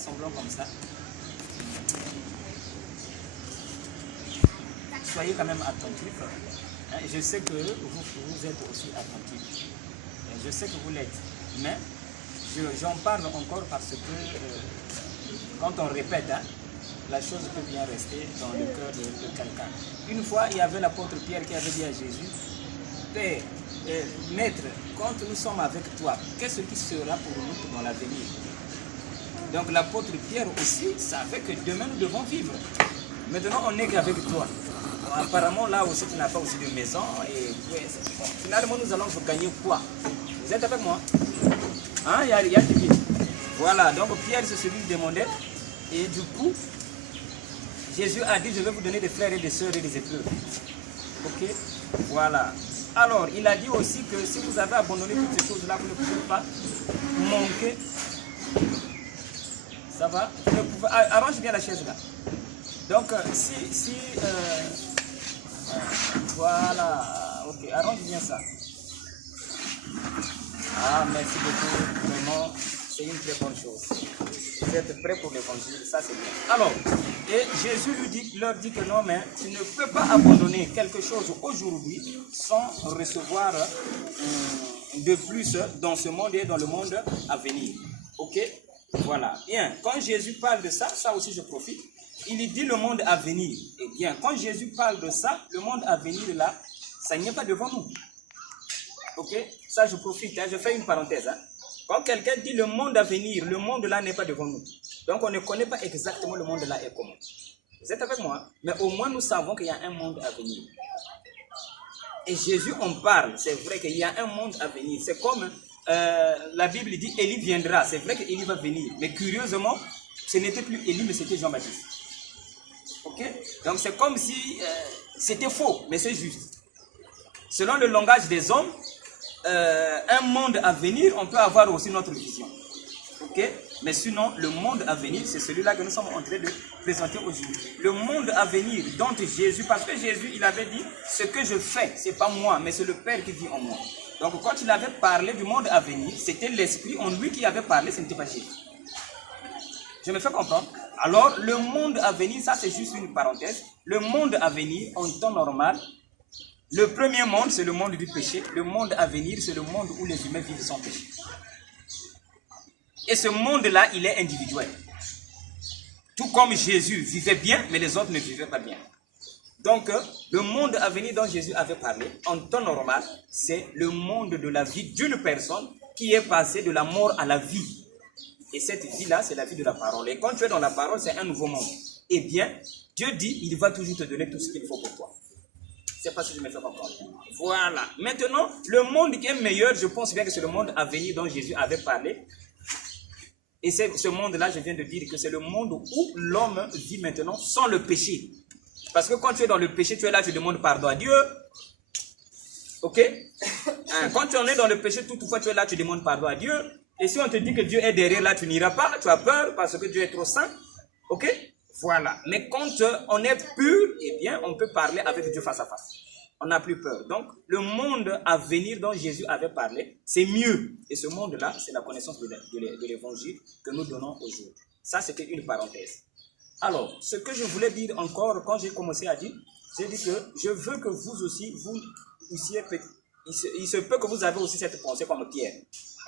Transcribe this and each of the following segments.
semblant comme ça. Soyez quand même attentifs. Hein, je sais que vous êtes aussi attentifs. Je sais que vous l'êtes. Mais j'en parle encore parce que quand on répète, hein, la chose peut bien rester dans le cœur de quelqu'un. Une fois, il y avait l'apôtre Pierre qui avait dit à Jésus, Père, Maître, quand nous sommes avec toi, qu'est-ce qui sera pour nous dans l'avenir? Donc l'apôtre Pierre aussi savait que demain nous devons vivre. Maintenant, on n'est qu'avec toi. Bon, apparemment, là aussi, tu n'as pas aussi de maison. Et ouais, bon. Finalement, nous allons vous gagner quoi? Vous êtes avec moi? Hein? Il y a des vies. Voilà, donc Pierre, c'est celui qui demandait. Et du coup, Jésus a dit, je vais vous donner des frères et des sœurs et des épreuves. Ok? Voilà. Alors, il a dit aussi que si vous avez abandonné toutes ces choses-là, vous ne pouvez pas manquer. Ça va? Vous ne pouvez... Arrange bien la chaise là. Donc, voilà. Ok, arrange bien ça. Ah, merci beaucoup. Vraiment, c'est une très bonne chose. Vous êtes prêts pour l'évangile, ça c'est bien. Alors, et Jésus leur dit que non, mais tu ne peux pas abandonner quelque chose aujourd'hui sans recevoir de plus dans ce monde et dans le monde à venir. Ok? Voilà. Bien, quand Jésus parle de ça, ça aussi je profite, il dit le monde à venir. Et bien, quand Jésus parle de ça, le monde à venir là, ça n'est pas devant nous. Ok? Ça je profite, hein, je fais une parenthèse. Hein. Quand quelqu'un dit le monde à venir, le monde là n'est pas devant nous. Donc on ne connaît pas exactement le monde là est comment. Vous êtes avec moi? Mais au moins nous savons qu'il y a un monde à venir. Et Jésus en parle, c'est vrai qu'il y a un monde à venir. C'est comme la Bible dit Élie viendra. C'est vrai qu'Élie va venir. Mais curieusement, ce n'était plus Élie, mais c'était Jean-Baptiste. Ok? Donc c'est comme si c'était faux, mais c'est juste. Selon le langage des hommes, un monde à venir, on peut avoir aussi notre vision. Ok? Mais sinon, le monde à venir, c'est celui-là que nous sommes en train de présenter aujourd'hui. Le monde à venir dont Jésus, parce que Jésus, il avait dit, ce que je fais, c'est pas moi, mais c'est le Père qui vit en moi. Donc quand il avait parlé du monde à venir, c'était l'Esprit en lui qui avait parlé, ce n'était pas Jésus. Je me fais comprendre? Alors, le monde à venir, ça c'est juste une parenthèse. Le monde à venir, en temps normal, le premier monde, c'est le monde du péché. Le monde à venir, c'est le monde où les humains vivent sans péché. Et ce monde-là, il est individuel. Tout comme Jésus vivait bien, mais les autres ne vivaient pas bien. Donc, le monde à venir dont Jésus avait parlé, en temps normal, c'est le monde de la vie d'une personne qui est passée de la mort à la vie. Et cette vie-là, c'est la vie de la parole. Et quand tu es dans la parole, c'est un nouveau monde. Eh bien, Dieu dit, il va toujours te donner tout ce qu'il faut pour toi. C'est pas si je me fais comprendre. Voilà. Maintenant, le monde qui est meilleur, je pense bien que c'est le monde à venir dont Jésus avait parlé. Et c'est ce monde-là, je viens de dire que c'est le monde où l'homme vit maintenant sans le péché. Parce que quand tu es dans le péché, tu es là, tu demandes pardon à Dieu. Ok? Quand tu en es dans le péché, toutefois tu es là, tu demandes pardon à Dieu. Et si on te dit que Dieu est derrière là, tu n'iras pas, tu as peur parce que Dieu est trop saint. Ok? Voilà. Mais quand on est pur, eh bien, on peut parler avec Dieu face à face. On n'a plus peur. Donc, le monde à venir dont Jésus avait parlé, c'est mieux. Et ce monde-là, c'est la connaissance de l'évangile que nous donnons aujourd'hui. Ça, c'était une parenthèse. Alors, ce que je voulais dire encore, quand j'ai commencé à dire, j'ai dit que je veux que vous aussi, vous puissiez, il se peut que vous avez aussi cette pensée comme Pierre.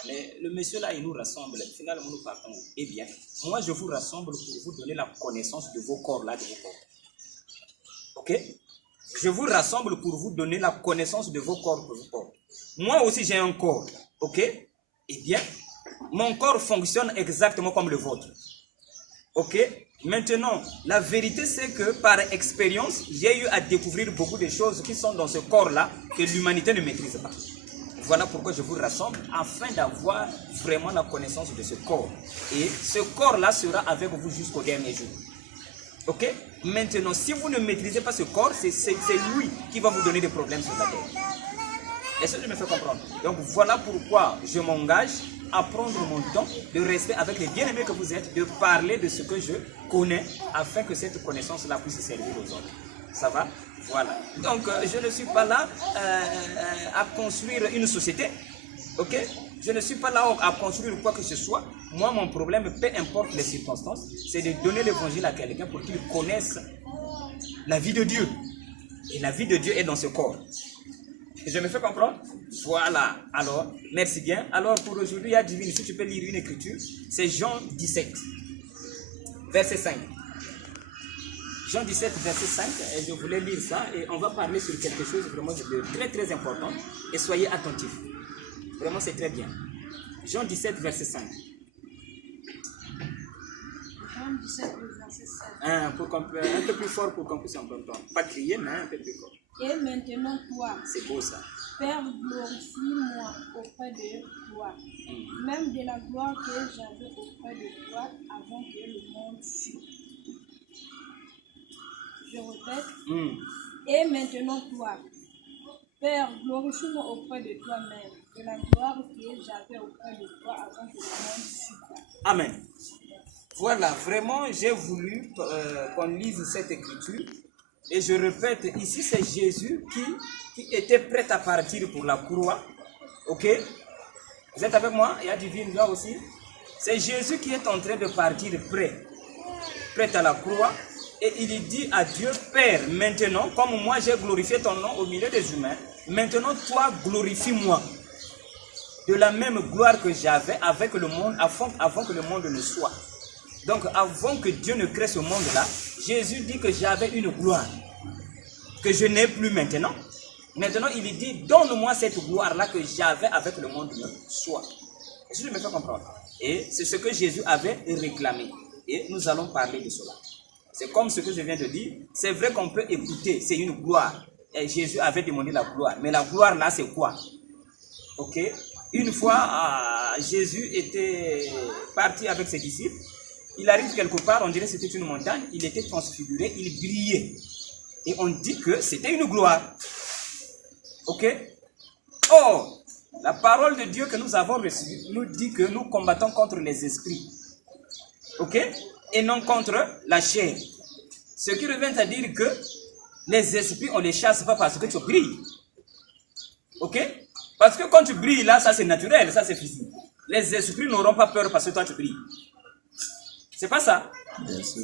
Mais le monsieur là, il nous rassemble. Finalement, nous partons. Eh bien, moi, je vous rassemble pour vous donner la connaissance de vos corps là, de vos corps. Ok? Je vous rassemble pour vous donner la connaissance de vos corps que vous portez. Moi aussi, j'ai un corps. Ok? Eh bien, mon corps fonctionne exactement comme le vôtre. Ok? Maintenant, la vérité, c'est que par expérience, j'ai eu à découvrir beaucoup de choses qui sont dans ce corps-là que l'humanité ne maîtrise pas. Voilà pourquoi je vous rassemble, afin d'avoir vraiment la connaissance de ce corps. Et ce corps-là sera avec vous jusqu'au dernier jour. Ok? Maintenant, si vous ne maîtrisez pas ce corps, c'est lui qui va vous donner des problèmes sur la terre. Est-ce que je me fais comprendre? Donc voilà pourquoi je m'engage à prendre mon temps de rester avec les bien-aimés que vous êtes, de parler de ce que je connais, afin que cette connaissance-là puisse servir aux autres. Ça va? Voilà. Donc je ne suis pas là à construire une société. Ok? Je ne suis pas là à construire quoi que ce soit. moi, mon problème, peu importe les circonstances, c'est de donner l'évangile à quelqu'un pour qu'il connaisse la vie de Dieu. Et la vie de Dieu est dans ce corps. Je me fais comprendre? Voilà. Alors, merci bien. Alors, pour aujourd'hui, il y a divine. Si tu peux lire une écriture, c'est Jean 17, verset 5. Jean 17, verset 5, et je voulais lire ça, et on va parler sur quelque chose vraiment de très très important, et soyez attentifs. Vraiment, c'est très bien. Jean 17, verset 5. Jean 17, verset 5. Un peu plus fort pour qu'on puisse entendre. Pas crier, mais un peu plus fort. Et maintenant, toi, C'est beau ça. Père, glorifie-moi auprès de toi, même de la gloire que j'avais auprès de toi avant que le monde fût. Je répète. Et maintenant, toi, Père, glorifie-moi auprès de toi-même, de la gloire que j'avais auprès de toi avant que le monde fût. Amen. Voilà, vraiment, j'ai voulu qu'on lise cette écriture. Et je répète, ici, c'est Jésus qui était prêt à partir pour la croix. Ok? Vous êtes avec moi? Il y a divine là aussi. C'est Jésus qui est en train de partir prêt à la croix. Et il dit à Dieu, Père, maintenant, comme moi j'ai glorifié ton nom au milieu des humains, maintenant toi glorifie-moi de la même gloire que j'avais avec le monde avant que le monde ne soit. Donc avant que Dieu ne crée ce monde-là, Jésus dit que j'avais une gloire que je n'ai plus maintenant. Maintenant il dit, donne-moi cette gloire-là que j'avais avec le monde ne soit. Est-ce que je me fais comprendre? Et c'est ce que Jésus avait réclamé. Et nous allons parler de cela. C'est comme ce que je viens de dire. C'est vrai qu'on peut écouter, c'est une gloire. Et Jésus avait demandé la gloire. Mais la gloire là, c'est quoi? Ok? Une fois, Jésus était parti avec ses disciples. Il arrive quelque part, on dirait que c'était une montagne. Il était transfiguré, il brillait. Et on dit que c'était une gloire. Ok? Or, la parole de Dieu que nous avons reçue nous dit que nous combattons contre les esprits. Ok? Et non contre la chair. Ce qui revient à dire que les esprits, on ne les chasse pas parce que tu brilles. Ok? Parce que quand tu brilles là, ça c'est naturel, ça c'est physique. Les esprits n'auront pas peur parce que toi tu brilles. C'est pas ça?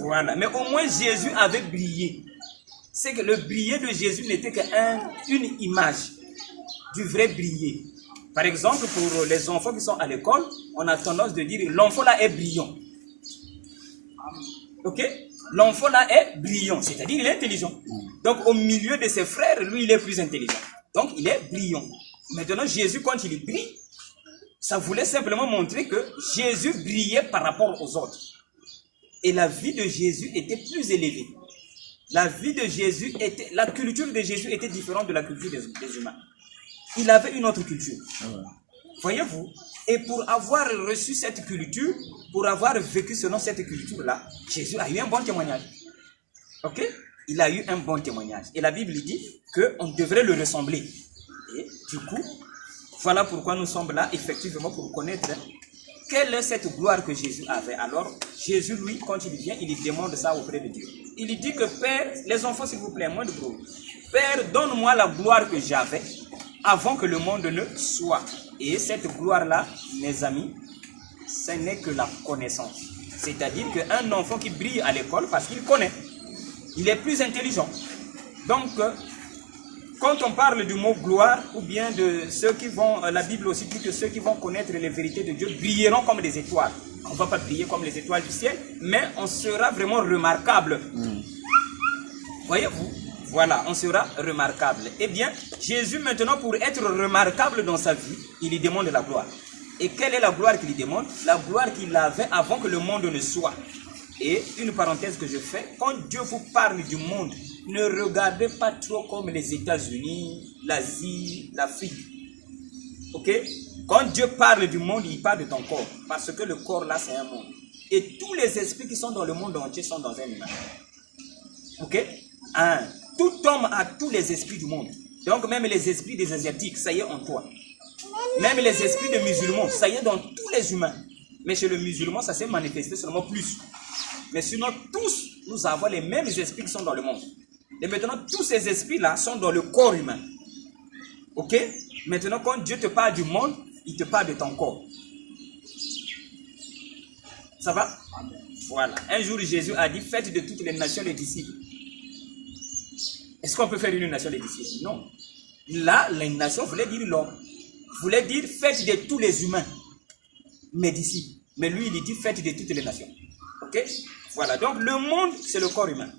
Voilà. Mais au moins Jésus avait brillé. C'est que le briller de Jésus n'était qu'une image du vrai briller. Par exemple, pour les enfants qui sont à l'école, on a tendance de dire l'enfant là est brillant. Ok? L'enfant là est brillant, c'est-à-dire il est intelligent. Donc au milieu de ses frères, lui il est plus intelligent. Donc il est brillant. Maintenant Jésus quand il brille, ça voulait simplement montrer que Jésus brillait par rapport aux autres. Et la vie de Jésus était plus élevée. La vie de Jésus était, la culture de Jésus était différente de la culture des humains. Il avait une autre culture. Voyez-vous? Et pour avoir reçu cette culture, pour avoir vécu selon cette culture-là, Jésus a eu un bon témoignage. Ok? Il a eu un bon témoignage. Et la Bible dit qu'on devrait le ressembler. Et du coup, voilà pourquoi nous sommes là, effectivement, pour connaître quelle est cette gloire que Jésus avait. Alors, Jésus, lui, quand il vient, il demande ça auprès de Dieu. Il dit que Père, les enfants, s'il vous plaît, moins de bruit. Père, donne-moi la gloire que j'avais avant que le monde ne soit. Et cette gloire-là, mes amis, ce n'est que la connaissance. C'est-à-dire qu'un enfant qui brille à l'école parce qu'il connaît, il est plus intelligent. Donc, quand on parle du mot gloire, ou bien de ceux qui vont, la Bible aussi dit que ceux qui vont connaître les vérités de Dieu brilleront comme des étoiles. On ne va pas briller comme les étoiles du ciel, mais on sera vraiment remarquable. Voyez-vous? Voilà, on sera remarquable. Eh bien, Jésus maintenant, pour être remarquable dans sa vie, il lui demande la gloire. Et quelle est la gloire qu'il lui demande? La gloire qu'il avait avant que le monde ne soit. Et une parenthèse que je fais, quand Dieu vous parle du monde, ne regardez pas trop comme les États-Unis, l'Asie, l'Afrique. Ok? Quand Dieu parle du monde, il parle de ton corps. Parce que le corps là, c'est un monde. Et tous les esprits qui sont dans le monde entier sont dans un humain. Ok? Tout homme a tous les esprits du monde. Donc même les esprits des Asiatiques, ça y est en toi. Même les esprits des musulmans, ça y est dans tous les humains. Mais chez le musulman, ça s'est manifesté seulement plus. Mais sinon, tous, nous avons les mêmes esprits qui sont dans le monde. Et maintenant, tous ces esprits-là sont dans le corps humain. Ok? Maintenant, quand Dieu te parle du monde, il te parle de ton corps. Ça va? Voilà. Un jour, Jésus a dit, faites de toutes les nations les disciples. Est-ce qu'on peut faire une nation des disciples? Non. Là, les nations voulait dire l'homme. Voulait dire, faites de tous les humains mes disciples. Mais lui, il dit, faites de toutes les nations. Ok? Voilà. Donc, le monde, c'est le corps humain.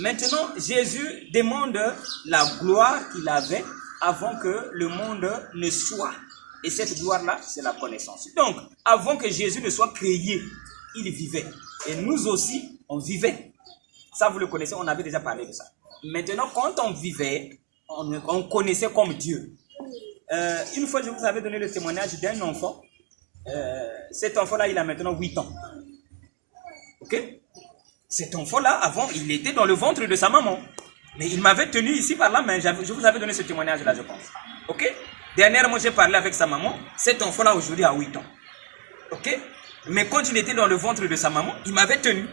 Maintenant, Jésus demande la gloire qu'il avait avant que le monde ne soit. Et cette gloire-là, c'est la connaissance. Donc, avant que Jésus ne soit créé, il vivait. Et nous aussi, on vivait. Ça, vous le connaissez, on avait déjà parlé de ça. Maintenant, quand on vivait, on connaissait comme Dieu. Une fois, je vous avais donné le témoignage d'un enfant. Cet enfant-là, il a maintenant 8 ans. Ok? Cet enfant-là, avant, il était dans le ventre de sa maman. Mais il m'avait tenu ici par la main. Je vous avais donné ce témoignage-là, je pense. Ok? Dernièrement, j'ai parlé avec sa maman. Cet enfant-là, aujourd'hui, a 8 ans. Ok? Mais quand il était dans le ventre de sa maman, il m'avait tenu.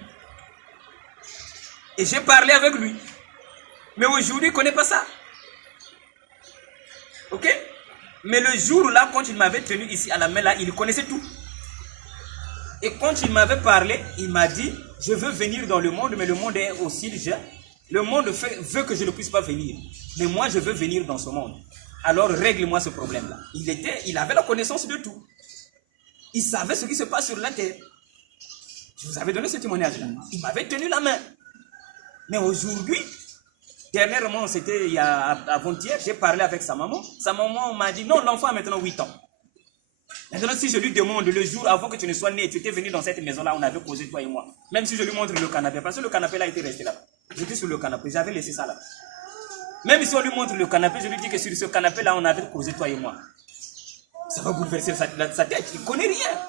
Et j'ai parlé avec lui. Mais aujourd'hui, il ne connaît pas ça. Ok? Mais le jour-là, quand il m'avait tenu ici à la main, là, il connaissait tout. Et quand il m'avait parlé, il m'a dit, je veux venir dans le monde, mais le monde est hostile. Le monde veut que je ne puisse pas venir. Mais moi, je veux venir dans ce monde. Alors, règle-moi ce problème-là. Il avait la connaissance de tout. Il savait ce qui se passe sur la terre. Je vous avais donné ce témoignage-là. Il m'avait tenu la main. Mais aujourd'hui, dernièrement, c'était avant-hier, j'ai parlé avec sa maman. Sa maman m'a dit, non, l'enfant a maintenant 8 ans. Maintenant, si je lui demande le jour avant que tu ne sois né, tu étais venu dans cette maison-là, on avait causé toi et moi. Même si je lui montre le canapé, parce que le canapé là était resté là. J'étais sur le canapé, j'avais laissé ça là. Même si on lui montre le canapé, je lui dis que sur ce canapé là, on avait causé toi et moi. Ça va bouleverser sa tête, il ne connaît rien.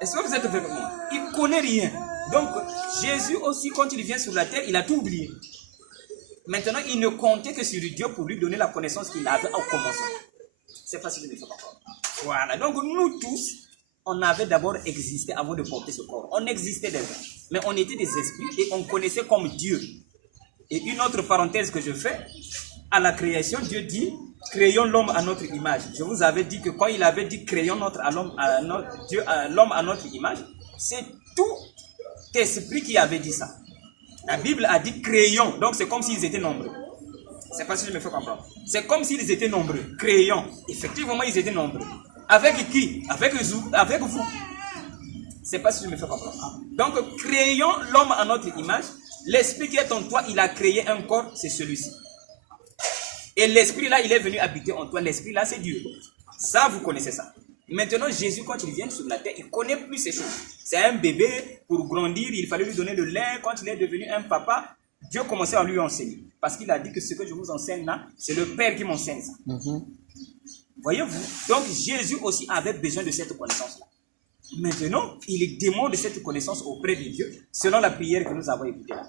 Est-ce que vous êtes avec moi? Il ne connaît rien. Donc, Jésus aussi, quand il vient sur la terre, il a tout oublié. Maintenant, il ne comptait que sur Dieu pour lui donner la connaissance qu'il avait au commencement. C'est facile de le faire encore. Voilà. Donc, nous tous, on avait d'abord existé avant de porter ce corps. On existait déjà. Mais on était des esprits et on connaissait comme Dieu. Et une autre parenthèse que je fais, à la création, Dieu dit, créons l'homme à notre image. Je vous avais dit que quand il avait dit, créons l'homme à notre image, c'est tout esprit qui avait dit ça. La Bible a dit créons, donc c'est comme s'ils étaient nombreux. C'est pas si je me fais comprendre. C'est comme s'ils étaient nombreux. Créons. Effectivement, ils étaient nombreux. Avec qui? Avec vous. C'est pas si je me fais comprendre. Donc, créons l'homme à notre image. L'esprit qui est en toi, il a créé un corps, c'est celui-ci. Et l'esprit là, il est venu habiter en toi. L'esprit là, c'est Dieu. Ça, vous connaissez ça. Maintenant, Jésus, quand il vient sur la terre, il ne connaît plus ces choses. C'est un bébé, pour grandir, il fallait lui donner le lait. Quand il est devenu un papa, Dieu commençait à lui enseigner. Parce qu'il a dit que ce que je vous enseigne là, c'est le Père qui m'enseigne ça. Voyez-vous? Donc, Jésus aussi avait besoin de cette connaissance-là. Maintenant, il demande cette connaissance auprès de Dieu, selon la prière que nous avons écoutée là.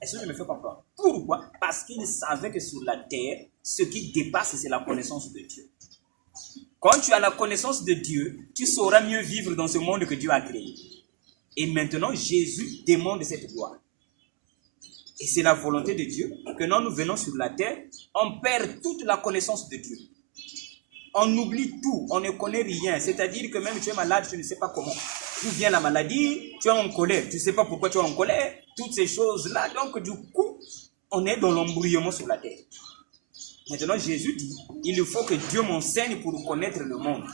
Est-ce que je me fais comprendre? Pourquoi? Parce qu'il savait que sur la terre, ce qui dépasse, c'est la connaissance de Dieu. Quand tu as la connaissance de Dieu, tu sauras mieux vivre dans ce monde que Dieu a créé. Et maintenant, Jésus demande cette gloire. Et c'est la volonté de Dieu que quand nous venons sur la terre, on perd toute la connaissance de Dieu. On oublie tout, on ne connaît rien. C'est-à-dire que même tu es malade, tu ne sais pas comment. D'où vient la maladie, tu es en colère, tu ne sais pas pourquoi tu es en colère. Toutes ces choses-là, donc du coup, on est dans l'embrouillement sur la terre. Maintenant, Jésus dit, il faut que Dieu m'enseigne pour connaître le monde.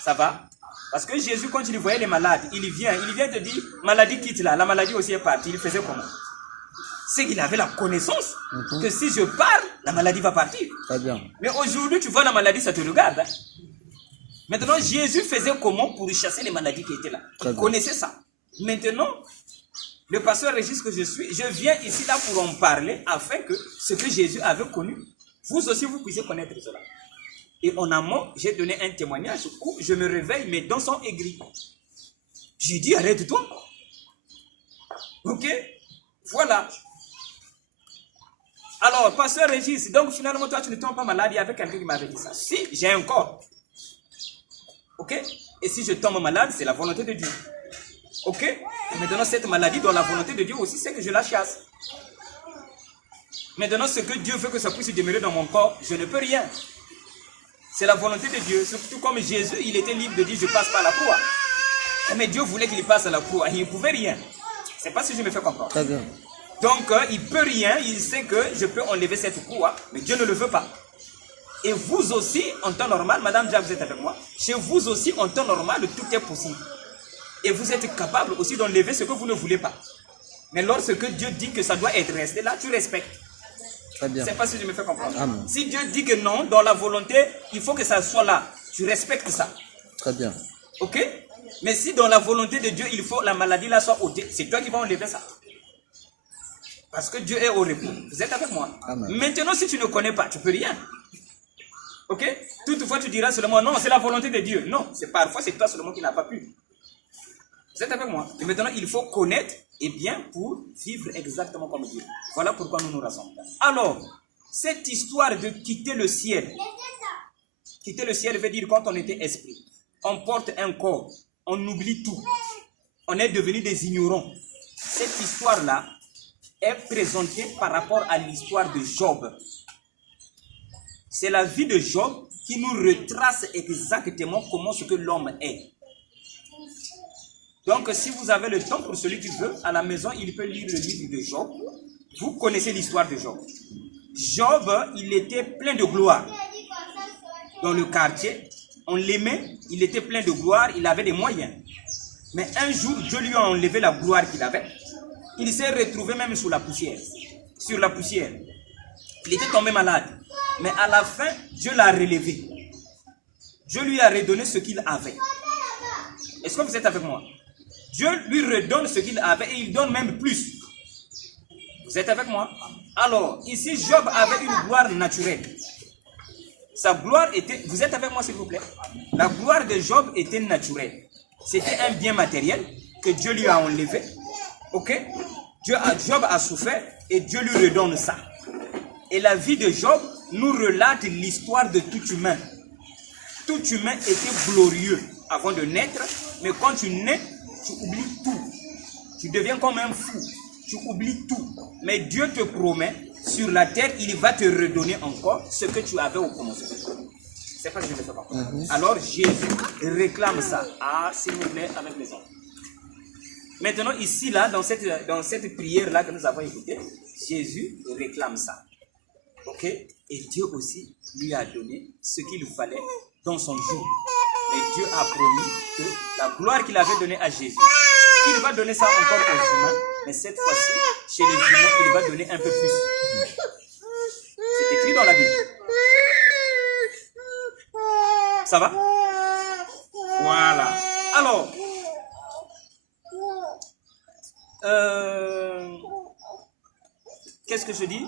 Ça va? Parce que Jésus, quand il voyait les malades, il vient te dire, maladie quitte là, la maladie aussi est partie. Il faisait comment? C'est qu'il avait la connaissance que si je parle, la maladie va partir. Très bien. Mais aujourd'hui, tu vois la maladie, ça te regarde. Hein? Maintenant, Jésus faisait comment pour chasser les maladies qui étaient là? Il connaissait ça. Maintenant, le pasteur Régis que je suis, je viens ici là pour en parler afin que ce que Jésus avait connu, vous aussi vous puissiez connaître cela. Et en amont, j'ai donné un témoignage où je me réveille, mes dents sont aigries. J'ai dit, arrête-toi. Ok? Voilà. Alors, pasteur Régis, donc finalement, toi, tu ne tombes pas malade. Il y avait quelqu'un qui m'avait dit ça. Si, j'ai un corps. Ok? Et si je tombe malade, c'est la volonté de Dieu. Ok? Et maintenant, cette maladie, dans la volonté de Dieu aussi, c'est que je la chasse. Maintenant, ce que Dieu veut que ça puisse demeurer dans mon corps, je ne peux rien. C'est la volonté de Dieu. Surtout comme Jésus, il était libre de dire, je passe par la croix. Mais Dieu voulait qu'il passe à la croix. Il ne pouvait rien. C'est pas si je me fais comprendre. Très bien. Donc, il ne peut rien. Il sait que je peux enlever cette croix, mais Dieu ne le veut pas. Et vous aussi, en temps normal, Madame Dia, vous êtes avec moi. Chez vous aussi, en temps normal, tout est possible. Et vous êtes capable aussi d'enlever ce que vous ne voulez pas. Mais lorsque Dieu dit que ça doit être resté là, tu respectes. Très bien. C'est pas si je me fais comprendre. Amen. Si Dieu dit que non, dans la volonté, il faut que ça soit là. Tu respectes ça. Très bien. Ok? Mais si dans la volonté de Dieu, il faut que la maladie là soit ôtée, c'est toi qui vas enlever ça. Parce que Dieu est au repos. Vous êtes avec moi? Amen. Maintenant, si tu ne connais pas, tu peux rien. Ok? Toutefois, tu diras seulement, non, c'est la volonté de Dieu. Non, c'est parfois, c'est toi seulement qui n'as pas pu. Vous êtes avec moi? Et maintenant, il faut connaître et bien pour vivre exactement comme Dieu. Voilà pourquoi nous nous rassemblons. Alors, cette histoire de quitter le ciel. Quitter le ciel veut dire quand on était esprit. On porte un corps. On oublie tout. On est devenu des ignorants. Cette histoire-là est présentée par rapport à l'histoire de Job. C'est la vie de Job qui nous retrace exactement comment ce que l'homme est. Donc, si vous avez le temps pour celui qui veut, à la maison, il peut lire le livre de Job. Vous connaissez l'histoire de Job. Job, il était plein de gloire. Dans le quartier, on l'aimait, il était plein de gloire, il avait des moyens. Mais un jour, Dieu lui a enlevé la gloire qu'il avait. Il s'est retrouvé même sous la poussière. Sur la poussière. Il était tombé malade. Mais à la fin, Dieu l'a relevé. Dieu lui a redonné ce qu'il avait. Est-ce que vous êtes avec moi? Dieu lui redonne ce qu'il avait et il donne même plus. Vous êtes avec moi? Alors, ici, Job avait une gloire naturelle. Sa gloire était... Vous êtes avec moi, s'il vous plaît? La gloire de Job était naturelle. C'était un bien matériel que Dieu lui a enlevé. Ok? Job a souffert et Dieu lui redonne ça. Et la vie de Job nous relate l'histoire de tout humain. Tout humain était glorieux avant de naître, mais quand tu nais, tu oublies tout. Tu deviens comme un fou. Tu oublies tout. Mais Dieu te promet, sur la terre, il va te redonner encore ce que tu avais au commencement. C'est pas ce que je ne fais pas. Alors Jésus réclame ça. Ah, s'il vous plaît, avec les hommes. Maintenant, ici, là, dans cette prière-là que nous avons écoutée, Jésus réclame ça. Ok? Et Dieu aussi lui a donné ce qu'il fallait dans son jour. Et Dieu a promis que la gloire qu'il avait donnée à Jésus, il va donner ça encore aux humains, mais cette fois-ci, chez les humains, il va donner un peu plus. C'est écrit dans la Bible. Ça va? Voilà. Alors, qu'est-ce que je dis?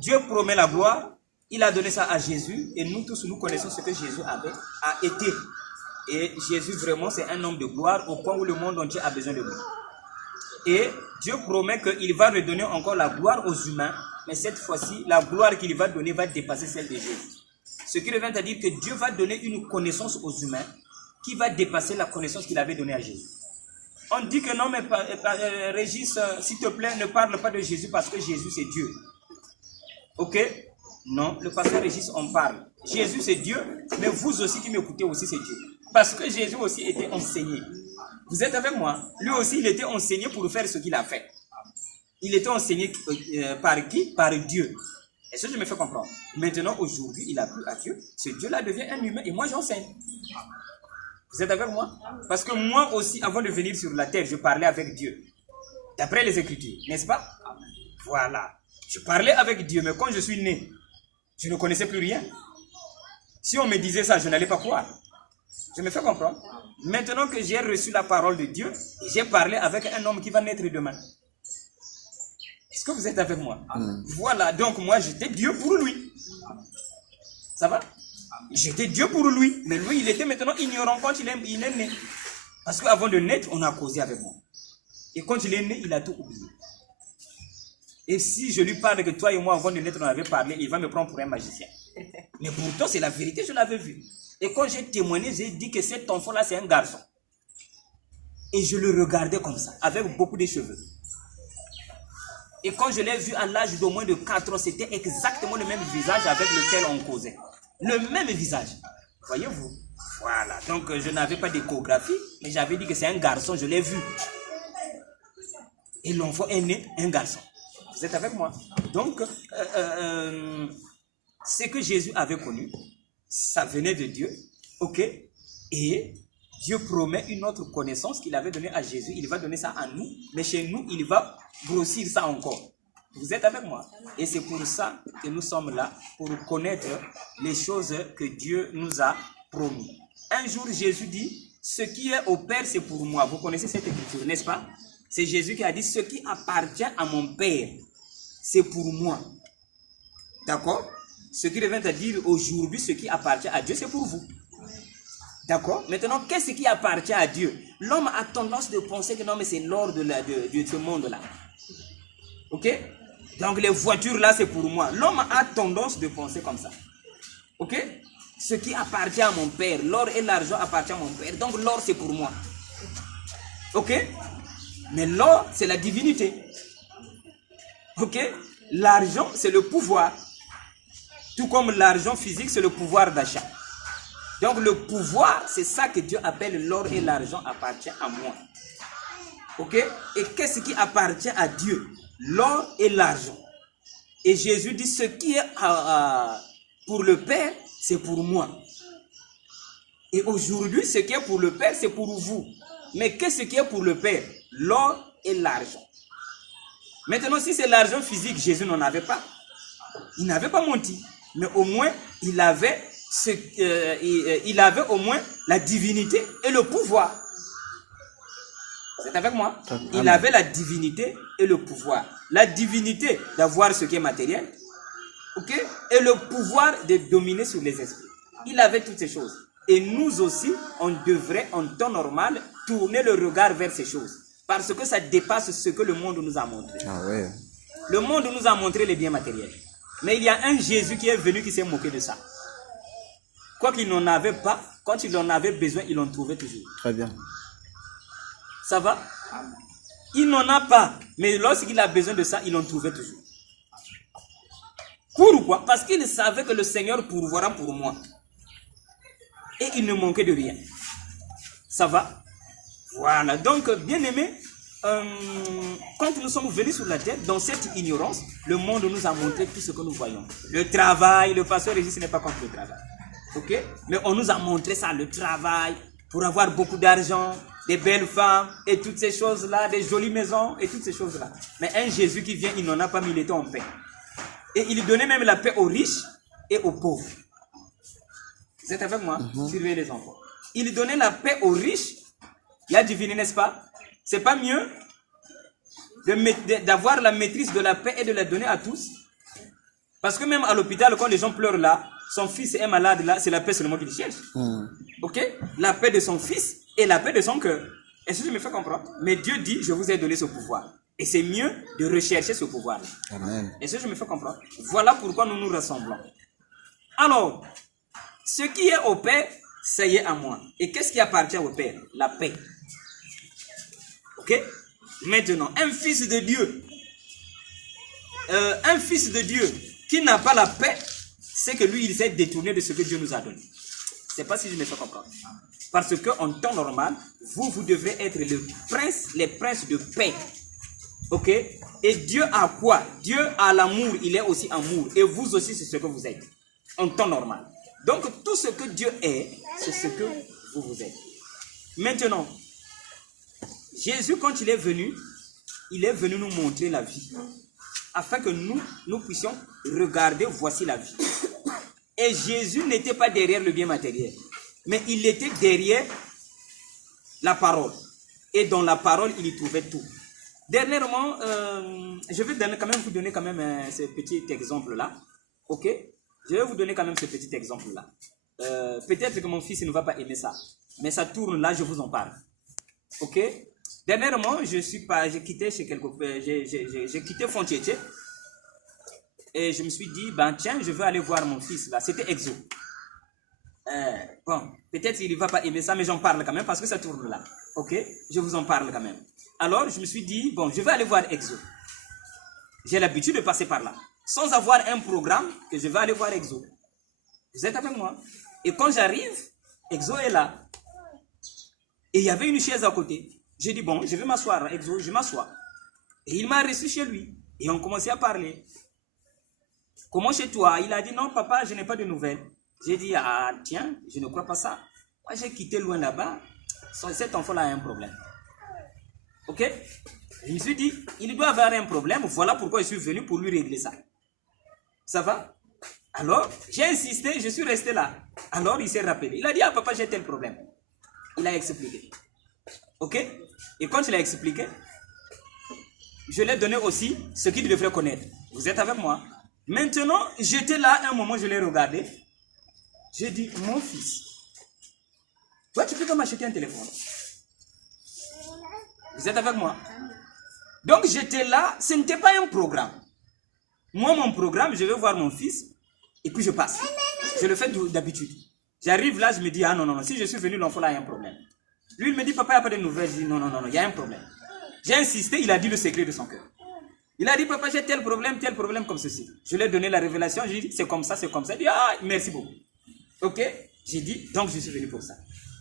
Dieu promet la gloire, il a donné ça à Jésus, et nous tous, nous connaissons ce que Jésus a été. Et Jésus, vraiment, c'est un homme de gloire au point où le monde entier a besoin de lui. Et Dieu promet qu'il va redonner encore la gloire aux humains, mais cette fois-ci, la gloire qu'il va donner va dépasser celle de Jésus. Ce qui revient à dire que Dieu va donner une connaissance aux humains qui va dépasser la connaissance qu'il avait donnée à Jésus. On dit que non, mais Régis, s'il te plaît, ne parle pas de Jésus parce que Jésus, c'est Dieu. Ok? Non, le pasteur Régis, on parle. Jésus, c'est Dieu, mais vous aussi qui m'écoutez aussi, c'est Dieu. Parce que Jésus aussi était enseigné. Vous êtes avec moi? Lui aussi, il était enseigné pour faire ce qu'il a fait. Il était enseigné par qui? Par Dieu. Est-ce que je me fais comprendre? Maintenant, aujourd'hui, il a plu à Dieu. Ce Dieu-là devient un humain et moi, j'enseigne. Vous êtes avec moi? Parce que moi aussi, avant de venir sur la terre, je parlais avec Dieu. D'après les Écritures, n'est-ce pas? Voilà. Je parlais avec Dieu, mais quand je suis né, je ne connaissais plus rien. Si on me disait ça, je n'allais pas croire. Je me fais comprendre. Maintenant que j'ai reçu la parole de Dieu, j'ai parlé avec un homme qui va naître demain. Est-ce que vous êtes avec moi? Voilà, donc moi j'étais Dieu pour lui. Ça va? J'étais Dieu pour lui. Mais lui, il était maintenant ignorant quand il est né. Parce qu'avant de naître, on a causé avec moi. Et quand il est né, il a tout oublié. Et si je lui parle que toi et moi, avant de naître, on avait parlé, il va me prendre pour un magicien. Mais pourtant, c'est la vérité, je l'avais vu. Et quand j'ai témoigné, j'ai dit que cet enfant-là, c'est un garçon. Et je le regardais comme ça, avec beaucoup de cheveux. Et quand je l'ai vu à l'âge d'au moins de 4 ans, c'était exactement le même visage avec lequel on causait. Le même visage. Voyez-vous? Voilà. Donc, je n'avais pas d'échographie. Mais j'avais dit que c'est un garçon, je l'ai vu. Et l'enfant est né un garçon. Vous êtes avec moi? Donc, ce que Jésus avait connu, ça venait de Dieu. Ok? Et Dieu promet une autre connaissance qu'il avait donnée à Jésus. Il va donner ça à nous. Mais chez nous, il va grossir ça encore. Vous êtes avec moi? Et c'est pour ça que nous sommes là, pour connaître les choses que Dieu nous a promis. Un jour, Jésus dit, ce qui est au Père, c'est pour moi. Vous connaissez cette écriture, n'est-ce pas? C'est Jésus qui a dit, ce qui appartient à mon Père, c'est pour moi. D'accord? Ce qui revient à dire aujourd'hui, ce qui appartient à Dieu, c'est pour vous. D'accord? Maintenant, qu'est-ce qui appartient à Dieu? L'homme a tendance de penser que non, mais c'est l'or de ce monde-là. Ok? Donc les voitures là, c'est pour moi. L'homme a tendance de penser comme ça. Ok? Ce qui appartient à mon Père, l'or et l'argent appartiennent à mon Père. Donc l'or, c'est pour moi. Ok? Mais l'or, c'est la divinité. Ok? L'argent, c'est le pouvoir. Tout comme l'argent physique, c'est le pouvoir d'achat. Donc le pouvoir, c'est ça que Dieu appelle l'or et l'argent appartient à moi. Ok? Et qu'est-ce qui appartient à Dieu? L'or et l'argent. Et Jésus dit, ce qui est pour le Père, c'est pour moi. Et aujourd'hui, ce qui est pour le Père, c'est pour vous. Mais qu'est-ce qui est pour le Père? L'or et l'argent. Maintenant, si c'est l'argent physique, Jésus n'en avait pas. Il n'avait pas menti. Mais au moins, il avait au moins la divinité et le pouvoir. C'est avec moi? Il avait la divinité et le pouvoir. La divinité d'avoir ce qui est matériel. Ok? Et le pouvoir de dominer sur les esprits. Il avait toutes ces choses. Et nous aussi, on devrait en temps normal tourner le regard vers ces choses. Parce que ça dépasse ce que le monde nous a montré. Ah ouais. Le monde nous a montré les biens matériels. Mais il y a un Jésus qui est venu qui s'est moqué de ça. Quoi qu'il n'en avait pas, quand il en avait besoin, il en trouvait toujours. Très bien. Ça va? Il n'en a pas, mais lorsqu'il a besoin de ça, il en trouvait toujours. Pourquoi? Parce qu'il savait que le Seigneur pourvoira pour moi. Et il ne manquait de rien. Ça va? Voilà. Donc, bien aimé, quand nous sommes venus sur la terre, dans cette ignorance, le monde nous a montré tout ce que nous voyons. Le travail, le pasteur Régis n'est pas contre le travail. Ok? Mais on nous a montré ça, le travail, pour avoir beaucoup d'argent, des belles femmes, et toutes ces choses-là, des jolies maisons, et toutes ces choses-là. Mais un Jésus qui vient, il n'en a pas mis, il était en paix. Et il donnait même la paix aux riches et aux pauvres. Vous êtes avec moi? Surveillez les enfants. Il donnait la paix aux riches. Il a deviné, n'est-ce pas? C'est pas mieux d'avoir la maîtrise de la paix et de la donner à tous? Parce que même à l'hôpital, quand les gens pleurent là, son fils est malade là, c'est la paix seulement qu'il cherche. Ok? La paix de son fils et la paix de son cœur. Est-ce que je me fais comprendre? Mais Dieu dit, je vous ai donné ce pouvoir. Et c'est mieux de rechercher ce pouvoir. Amen. Est-ce que je me fais comprendre? Voilà pourquoi nous nous rassemblons. Alors, ce qui est au Père, ça y est à moi. Et qu'est-ce qui appartient au Père? La paix. Ok? Maintenant, un fils de Dieu, qui n'a pas la paix, c'est que lui, il s'est détourné de ce que Dieu nous a donné. Je ne sais pas si je me fais comprendre. Parce qu'en temps normal, vous devrez être les princes de paix. Ok? Et Dieu a quoi? Dieu a l'amour, il est aussi amour. Et vous aussi, c'est ce que vous êtes. En temps normal. Donc, tout ce que Dieu est, c'est ce que vous êtes. Maintenant, Jésus, quand il est venu nous montrer la vie. Afin que nous puissions regarder, voici la vie. Et Jésus n'était pas derrière le bien matériel. Mais il était derrière la parole. Et dans la parole, il y trouvait tout. Dernièrement, je vais vous donner ce petit exemple-là. Ok? Je vais vous donner quand même ce petit exemple-là. Peut-être que mon fils ne va pas aimer ça. Mais ça tourne là, je vous en parle. Ok? Dernièrement, j'ai quitté Fontiété. Et je me suis dit, tiens, je veux aller voir mon fils là. C'était Exo. Bon, peut-être qu'il ne va pas aimer ça, mais j'en parle quand même parce que ça tourne là. Ok? Je vous en parle quand même. Alors, je me suis dit, bon, je vais aller voir Exo. J'ai l'habitude de passer par là. Sans avoir un programme, que je vais aller voir Exo. Vous êtes avec moi? Et quand j'arrive, Exo est là. Et il y avait une chaise à côté. J'ai dit, bon, je vais m'asseoir. Exo, je m'assois. Et il m'a reçu chez lui. Et on commençait à parler. Comment chez toi? Il a dit, non, papa, je n'ai pas de nouvelles. J'ai dit, ah, tiens, je ne crois pas ça. Moi, j'ai quitté loin là-bas. Cet enfant-là a un problème. Ok? Je me suis dit, il doit avoir un problème. Voilà pourquoi je suis venu pour lui régler ça. Ça va? Alors, j'ai insisté, je suis resté là. Alors, il s'est rappelé. Il a dit, ah, papa, j'ai tel problème. Il a expliqué. Ok? Et quand il a expliqué, je lui ai donné aussi ce qu'il devrait connaître. Vous êtes avec moi? Maintenant, j'étais là, un moment, je l'ai regardé. J'ai dit, mon fils, toi, tu peux pas m'acheter un téléphone. Vous êtes avec moi? Donc, j'étais là, ce n'était pas un programme. Moi, mon programme, je vais voir mon fils, et puis je passe. Je le fais d'habitude. J'arrive là, je me dis, ah non, non, non, si je suis venu, l'enfant là, il y a un problème. Lui, il me dit, papa, il n'y a pas de nouvelles. Je dis, non, non, non, il y a un problème. J'ai insisté, il a dit le secret de son cœur. Il a dit, papa, j'ai tel problème comme ceci. Je lui ai donné la révélation, je lui ai dit, c'est comme ça, c'est comme ça. Il dit, ah, merci beaucoup. Ok? J'ai dit, donc je suis venu pour ça.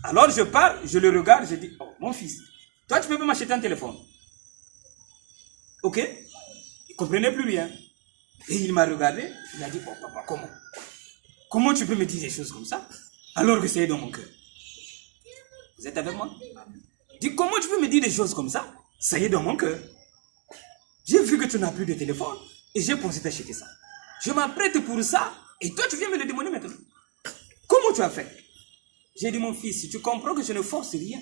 Alors je pars, je le regarde, je dis, oh, mon fils, toi, tu peux pas m'acheter un téléphone. Ok? Il ne comprenait plus rien. Et il m'a regardé, il a dit, oh, papa, comment? Comment tu peux me dire des choses comme ça, alors que c'est dans mon cœur? Vous êtes avec moi? Dis, comment tu peux me dire des choses comme ça? Ça y est dans mon cœur. J'ai vu que tu n'as plus de téléphone et j'ai pensé t'acheter ça. Je m'apprête pour ça et toi tu viens me le demander maintenant. Comment tu as fait? J'ai dit, mon fils, tu comprends que je ne force rien.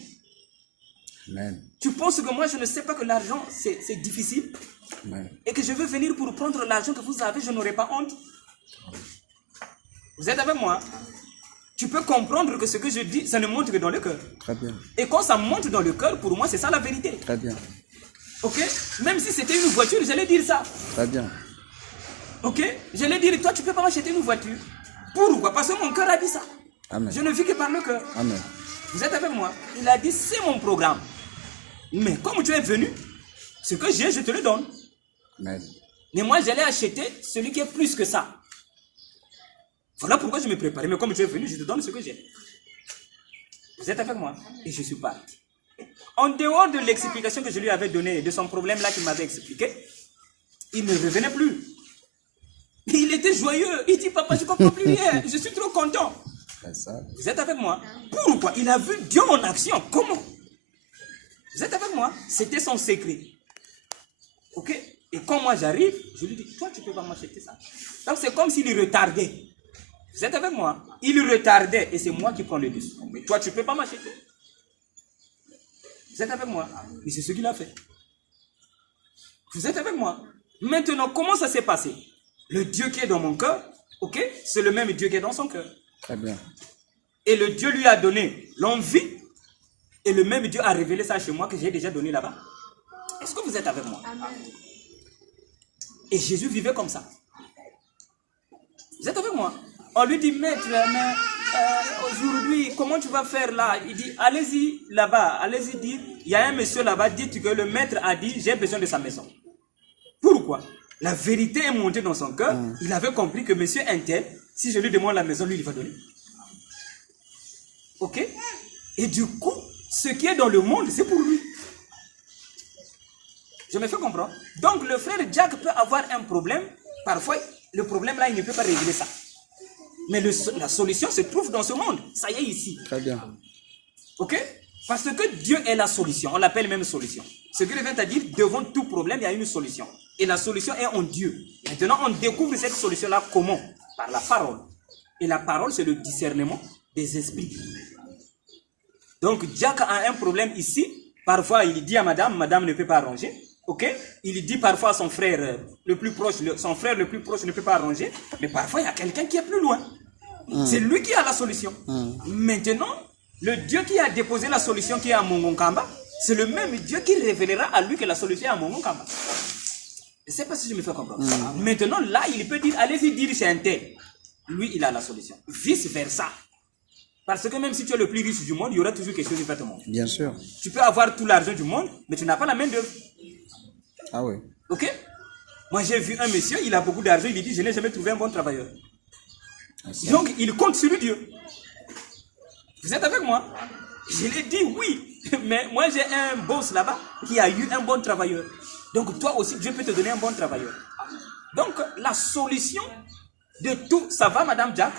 Amen. Tu penses que moi je ne sais pas que l'argent c'est difficile? Amen. Et que je veux venir pour prendre l'argent que vous avez, je n'aurai pas honte? Vous êtes avec moi? Tu peux comprendre que ce que je dis, ça ne monte que dans le cœur. Très bien. Et quand ça monte dans le cœur, pour moi, c'est ça la vérité. Très bien. Ok? Même si c'était une voiture, j'allais dire ça. Très bien. Ok? J'allais dire, toi, tu peux pas m'acheter une voiture. Pourquoi? Parce que mon cœur a dit ça. Amen. Je ne vis que par le cœur. Amen. Vous êtes avec moi? Il a dit, c'est mon programme. Mais comme tu es venu, ce que j'ai, je te le donne. Amen. Mais moi, j'allais acheter celui qui est plus que ça. Voilà pourquoi je me préparais. Mais comme tu es venu, je te donne ce que j'ai. Vous êtes avec moi? Et je suis parti. En dehors de l'explication que je lui avais donnée, de son problème là qu'il m'avait expliqué, il ne revenait plus. Il était joyeux. Il dit, papa, je ne comprends plus rien. Je suis trop content. C'est ça. Vous êtes avec moi? Pourquoi? Il a vu Dieu en action. Comment? Vous êtes avec moi? C'était son secret. Ok? Et quand moi j'arrive, je lui dis, toi, tu peux pas m'acheter ça. Donc c'est comme s'il retardait. Vous êtes avec moi? Il retardait et c'est moi qui prends le dessus. Mais toi, tu ne peux pas m'acheter. Vous êtes avec moi? Et c'est ce qu'il a fait. Vous êtes avec moi? Maintenant, comment ça s'est passé? Le Dieu qui est dans mon cœur, ok? C'est le même Dieu qui est dans son cœur. Très bien. Et le Dieu lui a donné l'envie. Et le même Dieu a révélé ça chez moi que j'ai déjà donné là-bas. Est-ce que vous êtes avec moi? Amen. Et Jésus vivait comme ça. Vous êtes avec moi? On lui dit, maître, mais aujourd'hui, comment tu vas faire là? Il dit, allez-y là-bas, allez-y dire, il y a un monsieur là-bas, dites que le maître a dit, j'ai besoin de sa maison. Pourquoi? La vérité est montée dans son cœur. Il avait compris que monsieur Intel, si je lui demande la maison, lui, il va donner. Ok? Et du coup, ce qui est dans le monde, c'est pour lui. Je me fais comprendre? Donc, le frère Jack peut avoir un problème. Parfois, le problème là, il ne peut pas régler ça. Mais la solution se trouve dans ce monde. Ça y est ici. Très bien. Ok? Parce que Dieu est la solution. On l'appelle même solution. Ce que je viens de dire, devant tout problème, il y a une solution. Et la solution est en Dieu. Maintenant, on découvre cette solution-là comment? Par la parole. Et la parole, c'est le discernement des esprits. Donc, Jack a un problème ici. Parfois, il dit à madame, madame ne peut pas arranger. Ok? Il dit parfois à son frère le plus proche, son frère le plus proche ne peut pas arranger. Mais parfois, il y a quelqu'un qui est plus loin. C'est lui qui a la solution. Maintenant, le Dieu qui a déposé la solution qui est à Mongonkamba, c'est le même Dieu qui révélera à lui que la solution est à Mongonkamba. Je ne sais pas si je me fais comprendre. Maintenant, là, il peut dire, allez-y dire chez un tel. Lui, il a la solution. Vice versa. Parce que même si tu es le plus riche du monde, il y aura toujours quelque chose qui va te manquer. Bien sûr. Tu peux avoir tout l'argent du monde, mais tu n'as pas la main d'œuvre. Ah oui. Ok? Moi, j'ai vu un monsieur, il a beaucoup d'argent, il dit, je n'ai jamais trouvé un bon travailleur. Ah, ça. Donc, il compte sur Dieu. Vous êtes avec moi? Je l'ai dit, oui. Mais moi, j'ai un boss là-bas qui a eu un bon travailleur. Donc, toi aussi, Dieu peut te donner un bon travailleur. Donc, la solution de tout, ça va, Madame Jack?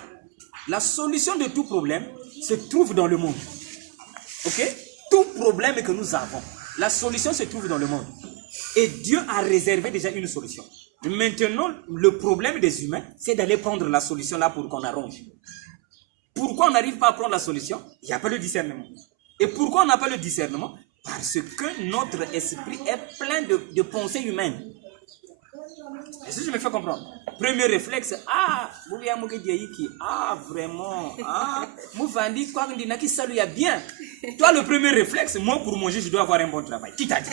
La solution de tout problème se trouve dans le monde. Ok? Tout problème que nous avons, la solution se trouve dans le monde. Et Dieu a réservé déjà une solution. Maintenant, le problème des humains, c'est d'aller prendre la solution là pour qu'on arrange. Pourquoi on n'arrive pas à prendre la solution? Il n'y a pas le discernement. Et pourquoi on n'a pas le discernement? Parce que notre esprit est plein de pensées humaines. Est-ce que je me fais comprendre? Premier réflexe, vraiment, Mouvandi, quoi, on dit, ça lui a bien. Toi, le premier réflexe, moi, pour manger, je dois avoir un bon travail. Qui t'a dit?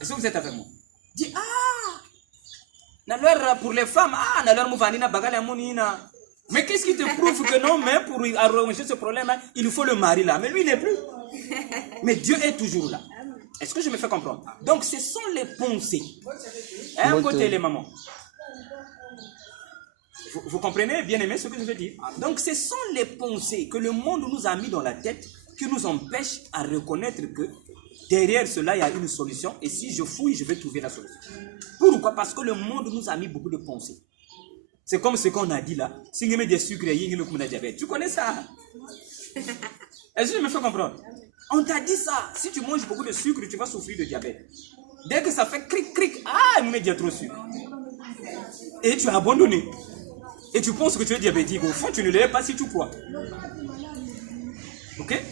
Est-ce que vous êtes avec moi? Dis, pour les femmes, mais qu'est-ce qui te prouve que non, mais pour arranger ce problème, il faut le mari là. Mais lui, il n'est plus. Mais Dieu est toujours là. Est-ce que je me fais comprendre? Donc, ce sont les pensées. Un côté, les mamans. Vous comprenez, bien aimé, ce que je veux dire? Donc, ce sont les pensées que le monde nous a mis dans la tête qui nous empêchent à reconnaître que derrière cela, il y a une solution. Et si je fouille, je vais trouver la solution. Pourquoi? Parce que le monde nous a mis beaucoup de pensées. C'est comme ce qu'on a dit là. Si on met des sucres, il y a un diabète. Tu connais ça? Est-ce que je me fais comprendre? On t'a dit ça. Si tu manges beaucoup de sucre, tu vas souffrir de diabète. Dès que ça fait cric, cric, il me dit trop de sucre. Et tu as abandonné. Et tu penses que tu es diabétique. Au fond, tu ne l'es pas si tu crois. Ok?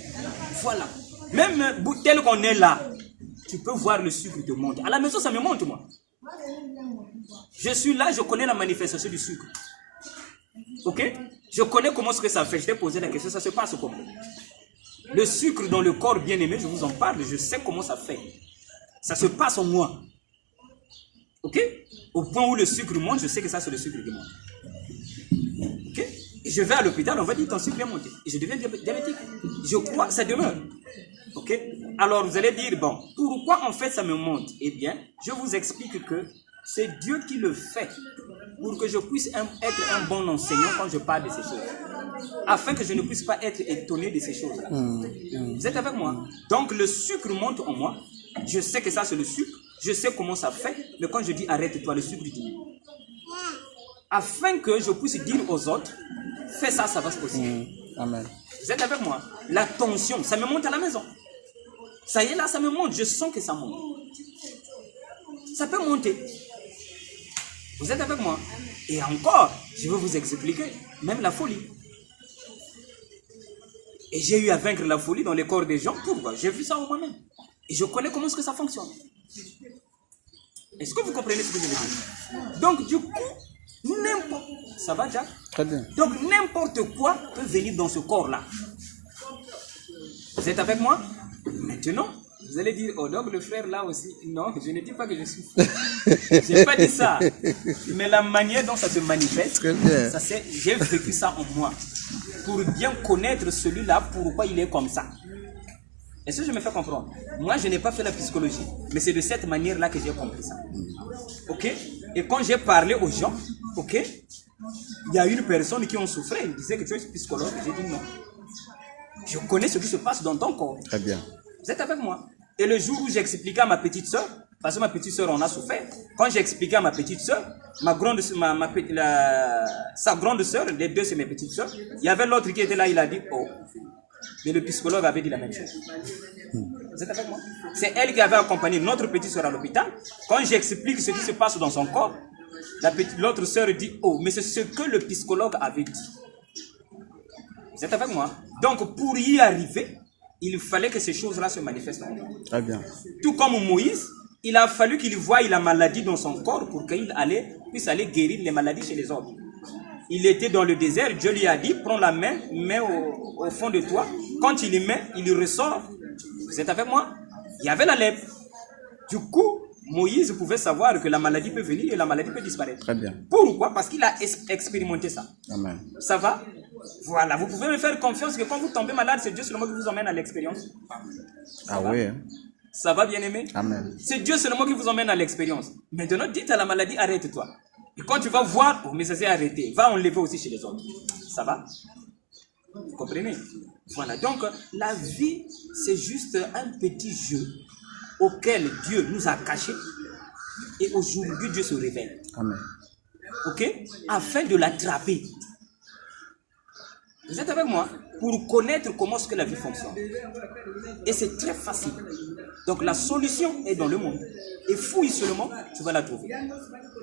Voilà. Même tel qu'on est là, tu peux voir le sucre te monter. À la maison, ça me monte, moi. Je suis là, je connais la manifestation du sucre. Ok? Je connais comment ce que ça fait. Je t'ai posé la question, ça se passe comment? Le sucre dans le corps bien aimé, je vous en parle, je sais comment ça fait. Ça se passe en moi. Ok? Au point où le sucre monte, je sais que ça c'est le sucre qui monte. Ok? Et je vais à l'hôpital, on va dire ton sucre est monté. Et je deviens diabétique. Je crois, ça demeure. Ok? Alors vous allez dire, bon, pourquoi en fait ça me monte? Eh bien, je vous explique que c'est Dieu qui le fait pour que je puisse être un bon enseignant quand je parle de ces choses. Afin que je ne puisse pas être étonné de ces choses-là. Vous êtes avec moi? Donc le sucre monte en moi. Je sais que ça c'est le sucre. Je sais comment ça fait. Mais quand je dis arrête-toi, le sucre diminue. Afin que je puisse dire aux autres, fais ça, ça va se passer. Amen. Vous êtes avec moi? La tension, ça me monte à la maison. Ça y est là, ça me monte. Je sens que ça monte. Ça peut monter. Vous êtes avec moi? Et encore, je vais vous expliquer, même la folie. Et j'ai eu à vaincre la folie dans les corps des gens. Pourquoi? J'ai vu ça moi-même. Et je connais comment est-ce que ça fonctionne. Est-ce que vous comprenez ce que je veux dire? Donc du coup, n'importe... Ça va, Jack? Très bien. Donc n'importe quoi peut venir dans ce corps-là. Vous êtes avec moi? Maintenant, vous allez dire, oh donc le frère là aussi. Non, je ne dis pas que je suis fou. Je n'ai pas dit ça. Mais la manière dont ça se manifeste, ça c'est, j'ai vécu ça en moi. Pour bien connaître celui-là, pourquoi il est comme ça. Est-ce que je me fais comprendre? Moi, je n'ai pas fait la psychologie. Mais c'est de cette manière-là que j'ai compris ça. Ok? Et quand j'ai parlé aux gens, ok? Il y a une personne qui en souffrait. Il disait que tu es psychologue. J'ai dit non. Je connais ce qui se passe dans ton corps. Très bien. Vous êtes avec moi? Et le jour où j'ai expliqué à ma petite soeur, parce que ma petite soeur en a souffert, quand j'ai expliqué à ma petite soeur, sa grande soeur, les deux c'est mes petites soeurs, il y avait l'autre qui était là, il a dit oh. Mais le psychologue avait dit la même chose. Vous êtes avec moi? C'est elle qui avait accompagné notre petite soeur à l'hôpital. Quand j'explique ce qui se passe dans son corps, l'autre soeur dit oh, mais c'est ce que le psychologue avait dit. Vous êtes avec moi? Donc pour y arriver, il fallait que ces choses-là se manifestent en nous. Très bien. Tout comme Moïse, il a fallu qu'il voie la maladie dans son corps pour qu'il puisse aller guérir les maladies chez les autres. Il était dans le désert, Dieu lui a dit, prends la main, mets au fond de toi. Quand il y met, il ressort. Vous êtes avec moi? Il y avait la lèpre. Du coup, Moïse pouvait savoir que la maladie peut venir et la maladie peut disparaître. Très bien. Pourquoi? Parce qu'il a expérimenté ça. Amen. Ça va? Voilà, vous pouvez me faire confiance que quand vous tombez malade, c'est Dieu seulement qui vous emmène à l'expérience. Ah oui. Hein? Ça va, bien aimé? Amen. C'est Dieu seulement qui vous emmène à l'expérience. Maintenant, dites à la maladie, arrête-toi. Et quand tu vas voir, oh, mais ça s'est arrêté, va enlever aussi chez les autres. Ça va? Vous comprenez? Voilà, donc la vie, c'est juste un petit jeu auquel Dieu nous a cachés et aujourd'hui Dieu se révèle. Amen. Ok? Afin de l'attraper. Vous êtes avec moi? Pour connaître comment est-ce que la vie fonctionne. Et c'est très facile. Donc la solution est dans le monde. Et fouille seulement, tu vas la trouver.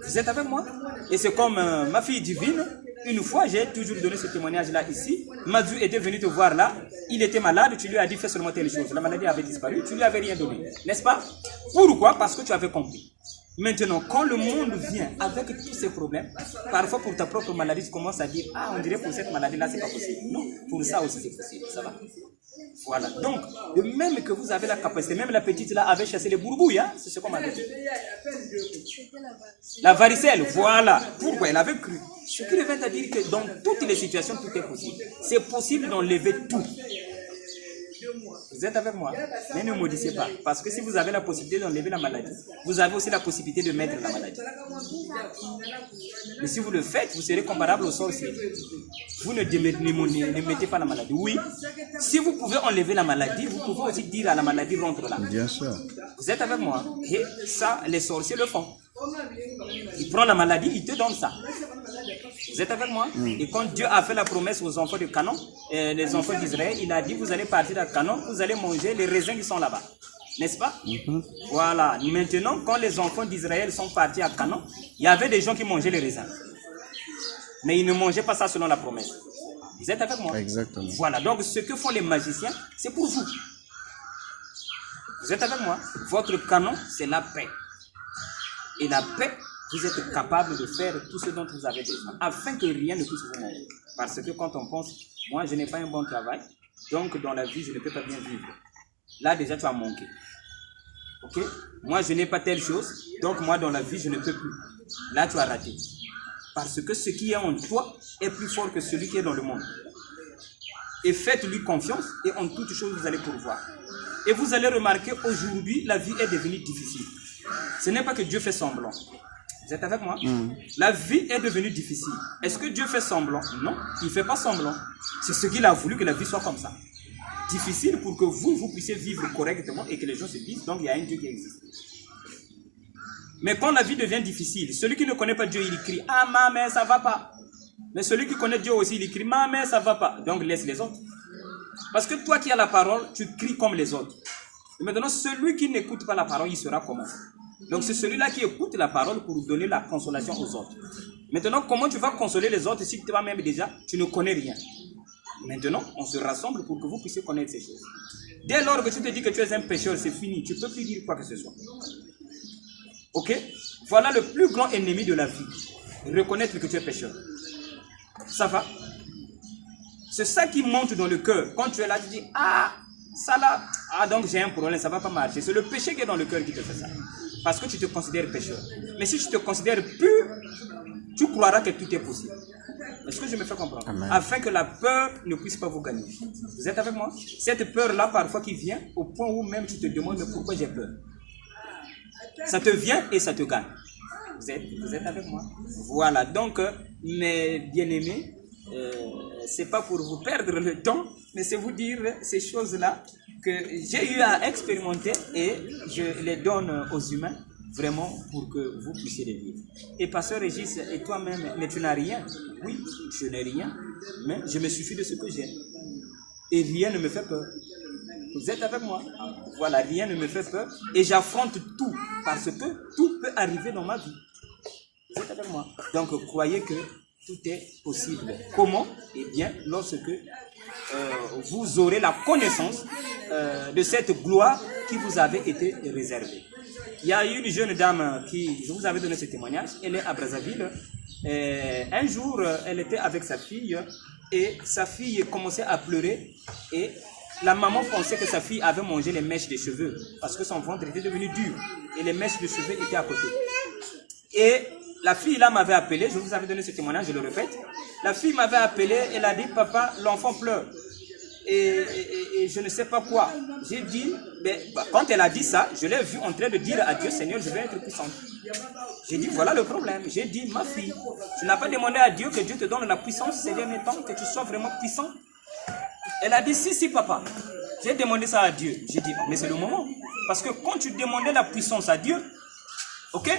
Vous êtes avec moi? Et c'est comme ma fille divine. Une fois, j'ai toujours donné ce témoignage-là ici. Madu était venu te voir là. Il était malade. Tu lui as dit fais seulement telle chose. La maladie avait disparu. Tu lui avais rien donné. N'est-ce pas? Pourquoi? Parce que tu avais compris. Maintenant, quand le monde vient avec tous ces problèmes, parfois pour ta propre maladie, tu commences à dire ah, on dirait pour cette maladie-là, c'est pas possible. Non, pour ça aussi, c'est possible. Ça va? Voilà. Donc, de même que vous avez la capacité, même la petite là avait chassé les bourbouilles, hein? C'est ce qu'on m'avait dit. La varicelle, voilà. Pourquoi? Elle avait cru. Ce qui revient à dire que dans toutes les situations, tout est possible. C'est possible d'enlever tout. Vous êtes avec moi? Mais ne maudissez pas. Parce que si vous avez la possibilité d'enlever la maladie, vous avez aussi la possibilité de mettre la maladie. Mais si vous le faites, vous serez comparable au sorcier. Vous ne mettez pas la maladie. Oui, si vous pouvez enlever la maladie, vous pouvez aussi dire à la maladie rentre là. Bien sûr. Vous êtes avec moi? Et ça, les sorciers le font. Il prend la maladie, il te donne ça. Vous êtes avec moi? Et quand Dieu a fait la promesse aux enfants de Canaan, les enfants d'Israël, il a dit, vous allez partir à Canaan, vous allez manger les raisins qui sont là-bas. N'est-ce pas? Voilà. Maintenant, quand les enfants d'Israël sont partis à Canaan, il y avait des gens qui mangeaient les raisins. Mais ils ne mangeaient pas ça selon la promesse. Vous êtes avec moi? Exactement. Voilà. Donc, ce que font les magiciens, c'est pour vous. Vous êtes avec moi? Votre Canaan, c'est la paix. Et la paix, vous êtes capable de faire tout ce dont vous avez besoin, afin que rien ne puisse vous manquer. Parce que quand on pense, moi je n'ai pas un bon travail, donc dans la vie je ne peux pas bien vivre. Là déjà tu as manqué. Ok? Moi je n'ai pas telle chose, donc moi dans la vie je ne peux plus. Là tu as raté. Parce que ce qui est en toi est plus fort que celui qui est dans le monde. Et faites-lui confiance et en toute chose vous allez pourvoir. Et vous allez remarquer aujourd'hui la vie est devenue difficile. Ce n'est pas que Dieu fait semblant. Vous êtes avec moi? La vie est devenue difficile. Est-ce que Dieu fait semblant? Non, il ne fait pas semblant. C'est ce qu'il a voulu que la vie soit comme ça. Difficile pour que vous puissiez vivre correctement et que les gens se disent, donc il y a un Dieu qui existe. Mais quand la vie devient difficile, celui qui ne connaît pas Dieu, il crie, ah maman, ça ne va pas. Mais celui qui connaît Dieu aussi, il crie, maman, ça ne va pas. Donc laisse les autres. Parce que toi qui as la parole, tu cries comme les autres. Et maintenant, celui qui n'écoute pas la parole, il sera comment? Donc c'est celui-là qui écoute la parole pour donner la consolation aux autres. Maintenant, comment tu vas consoler les autres si toi-même déjà, tu ne connais rien? Maintenant, on se rassemble pour que vous puissiez connaître ces choses. Dès lors que tu te dis que tu es un pécheur, c'est fini. Tu ne peux plus dire quoi que ce soit. Ok? Voilà le plus grand ennemi de la vie. Reconnaître que tu es pécheur. Ça va? C'est ça qui monte dans le cœur. Quand tu es là, tu dis, ah, ça là, ah donc j'ai un problème, ça ne va pas marcher. C'est le péché qui est dans le cœur qui te fait ça. Parce que tu te considères pécheur. Mais si tu te considères pur, tu croiras que tout est possible. Est-ce que je me fais comprendre? Amen. Afin que la peur ne puisse pas vous gagner. Vous êtes avec moi? Cette peur-là, parfois, qui vient au point où même tu te demandes mais pourquoi j'ai peur. Ça te vient et ça te gagne. Vous êtes avec moi? Voilà. Donc, mes bien-aimés, c'est pas pour vous perdre le temps, mais c'est vous dire ces choses-là que j'ai eu à expérimenter et je les donne aux humains vraiment pour que vous puissiez les vivre. Et pasteur Régis, et toi-même, mais tu n'as rien. Oui, je n'ai rien, mais je me suffis de ce que j'ai. Et rien ne me fait peur. Vous êtes avec moi? Voilà, rien ne me fait peur. Et j'affronte tout, parce que tout peut arriver dans ma vie. Vous êtes avec moi? Donc, croyez que tout est possible. Comment? Eh bien, lorsque vous aurez la connaissance de cette gloire qui vous avait été réservée. Il y a une jeune dame qui, je vous avais donné ce témoignage, elle est à Brazzaville. Un jour, elle était avec sa fille et sa fille commençait à pleurer et la maman pensait que sa fille avait mangé les mèches de cheveux parce que son ventre était devenu dur et les mèches de cheveux étaient à côté. Et la fille là m'avait appelé, je vous avais donné ce témoignage, je le répète. La fille m'avait appelé, elle a dit, papa, l'enfant pleure. Et je ne sais pas quoi. J'ai dit, mais quand elle a dit ça, je l'ai vue en train de dire à Dieu, Seigneur, je vais être puissante. J'ai dit, voilà le problème. J'ai dit, ma fille, tu n'as pas demandé à Dieu que Dieu te donne la puissance ces derniers temps, que tu sois vraiment puissant. Elle a dit, si, papa. J'ai demandé ça à Dieu. J'ai dit, mais c'est le moment. Parce que quand tu demandais la puissance à Dieu, ok,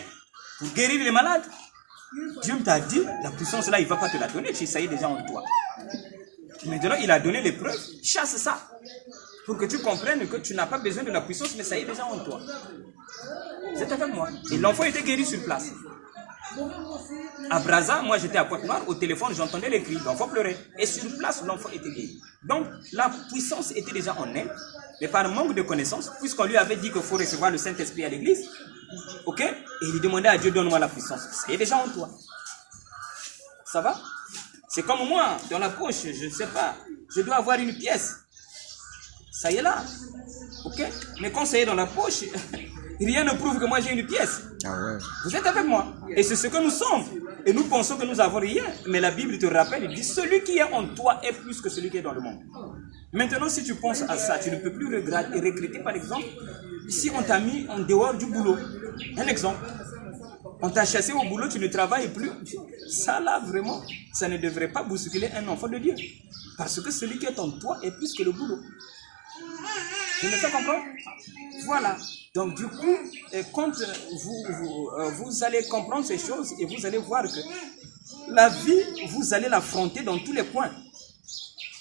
pour guérir les malades, Dieu t'a dit, la puissance là, il ne va pas te la donner, ça y est déjà en toi. Maintenant, il a donné les preuves, chasse ça. Pour que tu comprennes que tu n'as pas besoin de la puissance, mais ça y est déjà en toi. C'est avec moi. Et l'enfant était guéri sur place. À Brazza, moi j'étais à Pointe-Noire, au téléphone, j'entendais les cris, l'enfant pleurait. Et sur place, l'enfant était guéri. Donc, la puissance était déjà en elle, mais par manque de connaissance, puisqu'on lui avait dit qu'il faut recevoir le Saint-Esprit à l'église, ok? Et il lui demandait à Dieu, donne-moi la puissance. Ça y est déjà en toi. Ça va? C'est comme moi, dans la poche, je ne sais pas, je dois avoir une pièce. Ça y est là. Ok? Mais quand ça y est dans la poche, rien ne prouve que moi j'ai une pièce. Ah ouais. Vous êtes avec moi. Et c'est ce que nous sommes. Et nous pensons que nous avons rien. Mais la Bible te rappelle, il dit, celui qui est en toi est plus que celui qui est dans le monde. Maintenant, si tu penses à ça, tu ne peux plus regretter, par exemple, si on t'a mis en dehors du boulot. Un exemple. On t'a chassé au boulot, tu ne travailles plus. Ça là, vraiment, ça ne devrait pas bousculer un enfant de Dieu. Parce que celui qui est en toi est plus que le boulot. Je me fais comprendre? Voilà. Donc du coup, quand vous allez comprendre ces choses et vous allez voir que la vie, vous allez l'affronter dans tous les coins.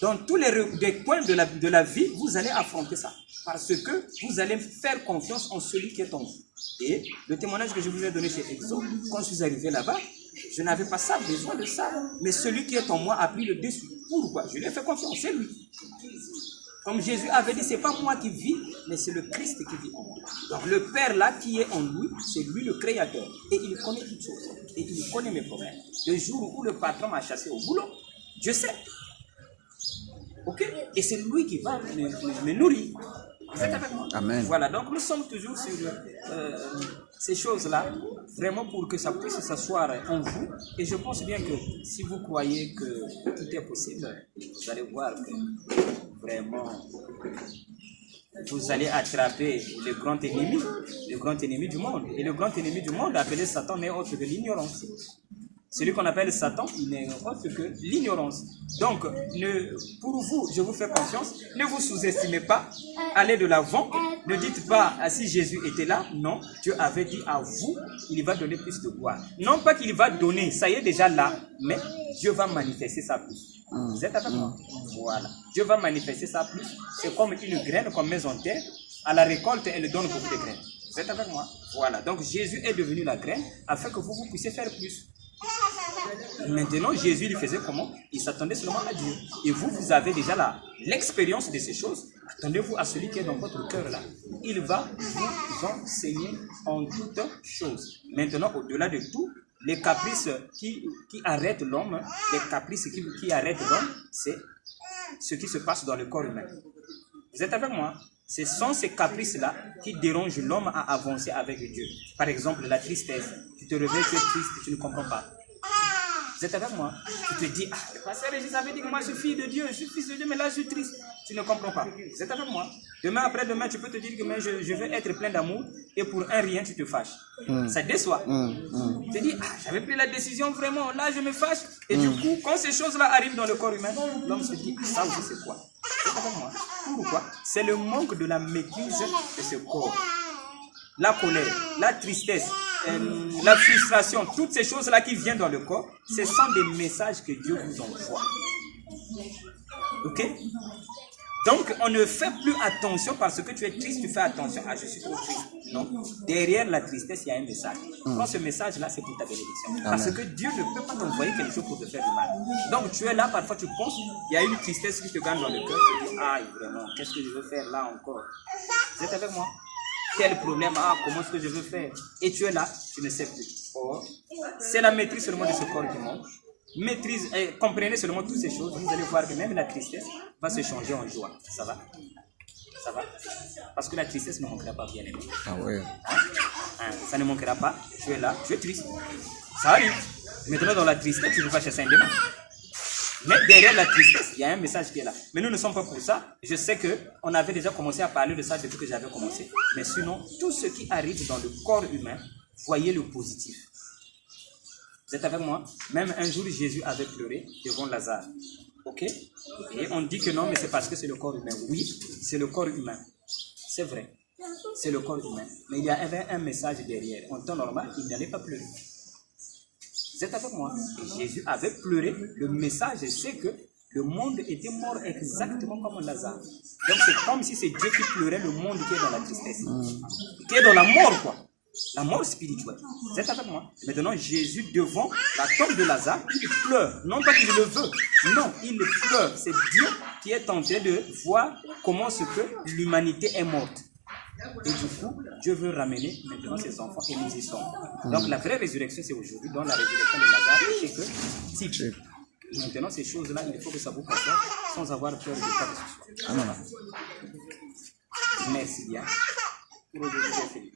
Dans tous les coins de la vie, vous allez affronter ça. Parce que vous allez faire confiance en celui qui est en vous. Et le témoignage que je vous ai donné chez Exo, quand je suis arrivé là-bas, je n'avais pas ça, besoin de ça. Mais celui qui est en moi a pris le dessus. Pourquoi? Je lui ai fait confiance, c'est lui. Comme Jésus avait dit, ce n'est pas moi qui vis, mais c'est le Christ qui vit en moi. Donc le Père là qui est en lui, c'est lui le Créateur. Et il connaît toutes choses. Et il connaît mes problèmes. Le jour où le patron m'a chassé au boulot, je sais. Ok? Et c'est lui qui va me nourrir. Vous êtes avec moi? Amen. Voilà, donc nous sommes toujours sur ces choses-là, vraiment pour que ça puisse s'asseoir en vous. Et je pense bien que si vous croyez que tout est possible, vous allez voir que vraiment, vous allez attraper le grand ennemi du monde. Et le grand ennemi du monde, appelé Satan, n'est autre que l'ignorance. Celui qu'on appelle Satan, il n'est autre que l'ignorance. Donc, pour vous, je vous fais confiance, ne vous sous-estimez pas, allez de l'avant, ne dites pas, ah, si Jésus était là, non, Dieu avait dit à vous, il va donner plus de gloire. Non pas qu'il va donner, ça y est déjà là, mais Dieu va manifester ça plus. Vous êtes avec moi? Voilà. Dieu va manifester ça plus. C'est comme une graine qu'on met en terre, à la récolte, elle donne beaucoup de graines. Vous êtes avec moi? Voilà. Donc, Jésus est devenu la graine, afin que vous puissiez faire plus. Maintenant, Jésus, il faisait comment? Il s'attendait seulement à Dieu. Et vous avez déjà l'expérience de ces choses. Attendez-vous à celui qui est dans votre cœur là. Il va vous enseigner en toutes choses. Maintenant, au-delà de tout, les caprices qui arrêtent l'homme, les caprices qui arrêtent l'homme, c'est ce qui se passe dans le corps humain. Vous êtes avec moi? Ce sont ces caprices-là qui dérangent l'homme à avancer avec Dieu. Par exemple, la tristesse. Tu te réveilles, tu es triste, tu ne comprends pas. Vous êtes avec moi? Tu te dis, ah, le pasteur Régis avait dit que moi je suis fille de Dieu, je suis fils de Dieu, mais là je suis triste. Tu ne comprends pas. Vous êtes avec moi? Demain, après-demain, tu peux te dire que je veux être plein d'amour et pour un rien, tu te fâches. Ça déçoit. Tu te dis, ah, j'avais pris la décision vraiment, là je me fâche. Et du coup, quand ces choses-là arrivent dans le corps humain, l'homme se dit, ah, ça aussi c'est quoi? Vous êtes avec moi? Pourquoi? C'est le manque de la maîtrise de ce corps. La colère, la tristesse, la frustration, toutes ces choses-là qui viennent dans le corps, ce sont des messages que Dieu vous envoie. Ok? Donc, on ne fait plus attention parce que tu es triste, tu fais attention. Ah, je suis trop triste. Non. Derrière la tristesse, il y a un message. Prends ce message-là, c'est pour ta bénédiction. Amen. Parce que Dieu ne peut pas t'envoyer quelque chose pour te faire du mal. Donc, tu es là, parfois tu penses, il y a une tristesse qui te gagne dans le cœur. Tu te dis, ah, vraiment, qu'est-ce que je veux faire là encore? Vous êtes avec moi? Tel problème, ah, comment est-ce que je veux faire? Et tu es là, tu ne sais plus. Or, c'est la maîtrise seulement de ce corps qui monte. Comprenez seulement toutes ces choses, vous allez voir que même la tristesse va se changer en joie. Ça va? Ça va? Parce que la tristesse ne manquera pas, bien aimé. Ah ouais. Ça ne manquera pas. Tu es là, tu es triste. Ça arrive. Maintenant, dans la tristesse, tu ne peux pas chasser un démon. Mais derrière la tristesse, il y a un message qui est là. Mais nous ne sommes pas pour ça. Je sais qu'on avait déjà commencé à parler de ça depuis que j'avais commencé. Mais sinon, tout ce qui arrive dans le corps humain, voyez le positif. Vous êtes avec moi? Même un jour, Jésus avait pleuré devant Lazare. Ok? Et on dit que non, mais c'est parce que c'est le corps humain. Oui, c'est le corps humain. C'est vrai. C'est le corps humain. Mais il y avait un message derrière. En temps normal, il n'allait pas pleurer. Vous êtes avec moi? Et Jésus avait pleuré. Le message, c'est que le monde était mort exactement comme Lazare. Donc c'est comme si c'est Dieu qui pleurait le monde qui est dans la tristesse. Qui est dans la mort, quoi. La mort spirituelle. Vous êtes avec moi? Maintenant, Jésus, devant la tombe de Lazare, il pleure. Non pas qu'il le veut. Non, il pleure. C'est Dieu qui est en train de voir comment ce que l'humanité est morte. Et du coup, Dieu veut ramener maintenant ses enfants et nous y sommes. Donc la vraie résurrection, c'est aujourd'hui. Dans la résurrection de Lazare, c'est que si maintenant ces choses-là, il faut que ça vous passe sans avoir peur de quoi que ce soit. Voilà. Merci bien. Pour aujourd'hui,